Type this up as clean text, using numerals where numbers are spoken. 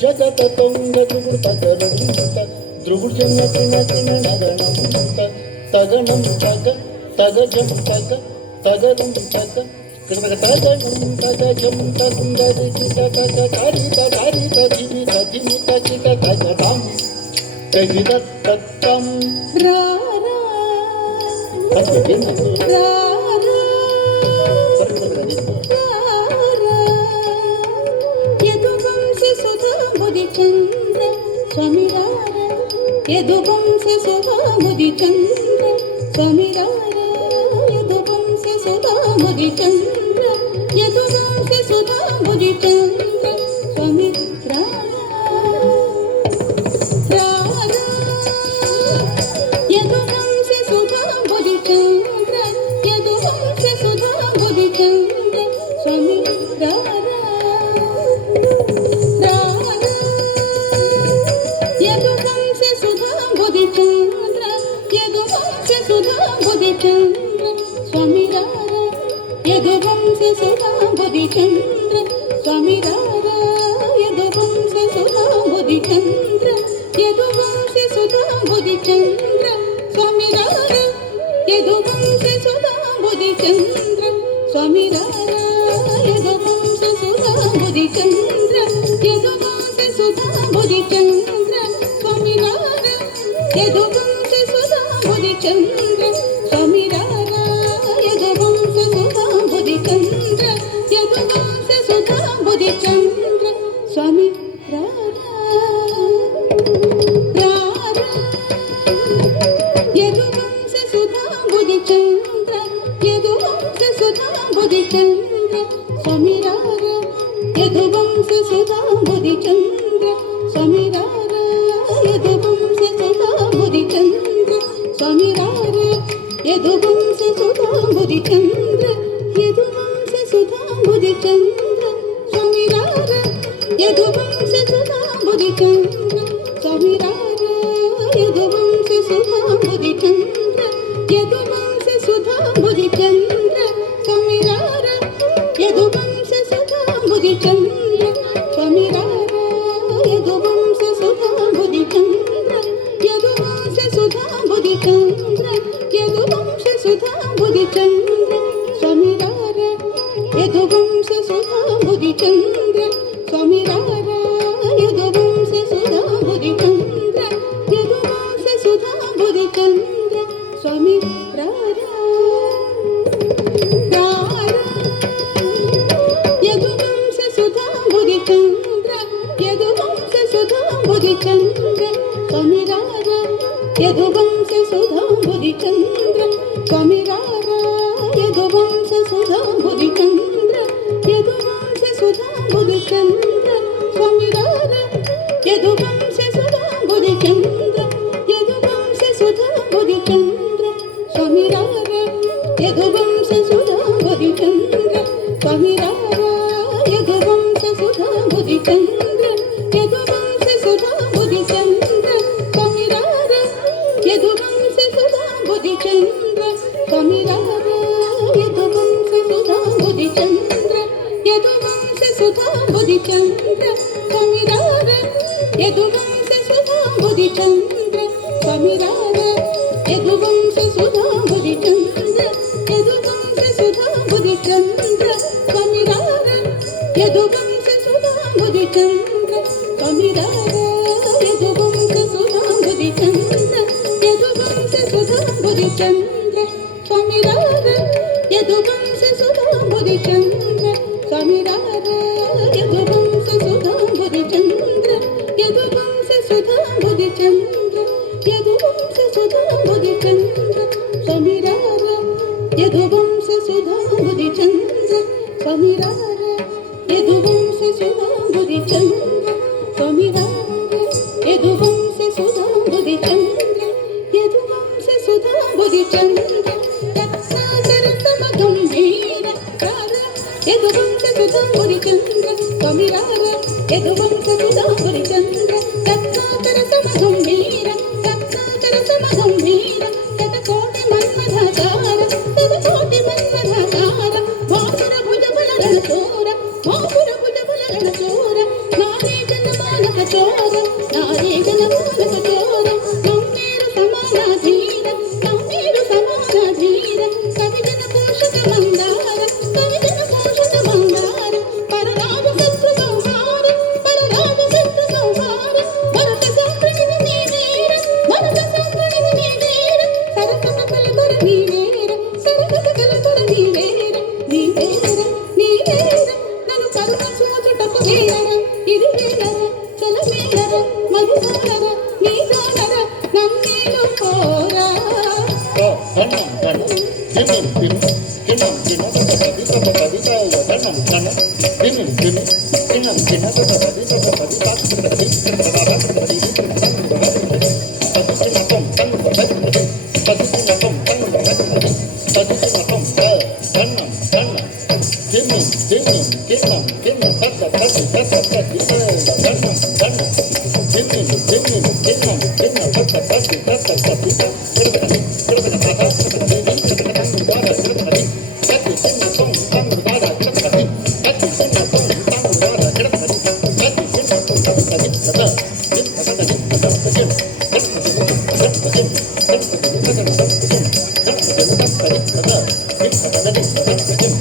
జగత తొంగ దుగుడు తగరుంత ధ్రుగుడు జన చిన్న చిన్న నగణం తగణం తగ తగజం తగ తగరం తగ తగణం తగజం తగుందరి చిత తగ తరిత తరిత ధిమి తధిమి తచిత తగతం తగిద తత్తం రారా యదువంశ సుధా ముది చంద్ర స్వామి రారా యదువంశ సుధా ముది చంద్ర స్వామి రారా యదువంశ సుధా ముది చంద్ర యదువంశ సుధా ముది చంద్ర స్వామి రారా రారా యదువంశ సుధా ముది చంద్ర యదువంశ సుధా ముది చంద్ర స్వామి రారా యదువంశ సుధా ముది చంద్ర యదువంశ సుధా ముది చంద్ర స్వామి రారా యదువంశ సుధా ముది చంద్ర స్వామి రారా యదువంశ సుధా ముది చంద్ర యదువంశ సుధా ముది చంద్ర స్వామి రారా యదువంశ సుధా ముది చంద్ర స్వామి రారా యదువంశ సుధా ముది చంద్ర యదువంశ సుధా ముది చంద్ర స్వామి రారా యదువంశ సుధా ముది చంద్ర స్వామి రారా యదువంశ సుధా ముది చంద్ర యదువంశ సుధా ముది చంద్ర స్వామి రారా రారా యదువంశ సుధా ముది చంద్ర యదువంశ సుధా ముది చంద్ర స్వామి రారా యదువంశ సుధా ముది చంద్ర స్వామి రారా యదువంశ సుధా ముది చంద్ర స్వామి రారా యదువంశ సుధా ముది చంద్ర యదువంశ సుధా ముది చంద్ర స్వామి రారా యదువంశ సుధా ముది చంద్ర స్వామి రారా యదువంశ సుధా ముది చంద్ర యదువంశ సుధా ముది చంద్ర స్వామి రారా యదువంశ సుధా ముది చంద్ర స్వామి రారా యదువంశ సుధా ముది చంద్ర యదువంశ సుధా ముది చంద్ర యదువంశ సుధా ముది చంద్ర స్వామి రారా యదువంశ సుధా ముది చంద్ర స్వామి రారా యదువంశ సుధా ముది చంద్ర యదువంశ సుధా ముది చంద్ర స్వామి రారా రారా యదువంశ సుధా ముది చంద్ర యదువంశ సుధా ముది చంద్ర స్వామి రారా యదువంశ సుధా ముది చంద్ర స్వామి రారా యదువంశ సుధా ముది చంద్ర యదువంశ సుధా ముది చంద్ర స్వామి రారా యదువంశ సుధా ముది చంద్ర యదువంశ సుధా ముది చంద్ర స్వామి రారా యదువంశ సుధా ముది చంద్ర స్వామి రారా యదువంశ సుధా ముది చంద్ర యదువంశ సుధా ముది చంద్ర స్వామి రారా యదువంశ సుధా ముది చంద్ర స్వామి రారా యదువంశ సుధా ముది చంద్ర యదువంశ సుధా ముది చంద్ర స్వామి రారా యదువంశ సుధా ముది చంద్ర స్వామి రారా యదువంశ సుధా ముది చంద్ర యదువంశ సుధా ముది చంద్ర స్వామి రారా యదువంశ సుధా ముది చంద్ర స్వామి రారా యదువంశ సుధా ముది చంద్ర యదువంశ సుధా ముది చంద్ర స్వామి రారా యదువంశ సుధా ముది చంద్ర స్వామి రారా యదువంశ సుధా ముది చంద్ర యదువంశ సుధా ముది చంద్ర యదువంశ సుధా ముది చంద్ర స్వామి రారా యదువంశ సుధా ముది చంద్ర స్వామి రారా యదువంశ సుధా ముది చంద్ర స్వామి రారా యదువంశ సుధా ముది చంద్ర యదువంశ సుధా ముది చంద్ర రత్నాకర సమగంభీర రారా యదువంశ సుధా ముది చంద్ర స్వామి రారా యదువంశ సుధా ముది చంద్ర రత్నాకర సమగంభీర రత్నాకర సమగంభీర శతకోటి మన్మథాచార నీవేర సరగత కలతల నీవేర నీవేర నీవేర నన్ను కరుణ చూచుటకు వేయర ఇది వేయర చల వేయర మధుసారర నీసారర నన్నేలు కోరా Thank you.